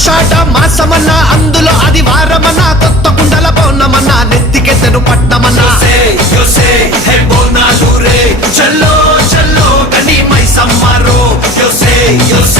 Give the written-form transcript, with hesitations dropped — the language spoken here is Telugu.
ఆషాఢ మాసమన్నా అందులో ఆదివారమన్నా కొత్త కుండల పౌర్ణమన్నా నెత్తికెత్తను పట్టమన్నా చల్లో చల్లో కని మై సమ్మారో యో సే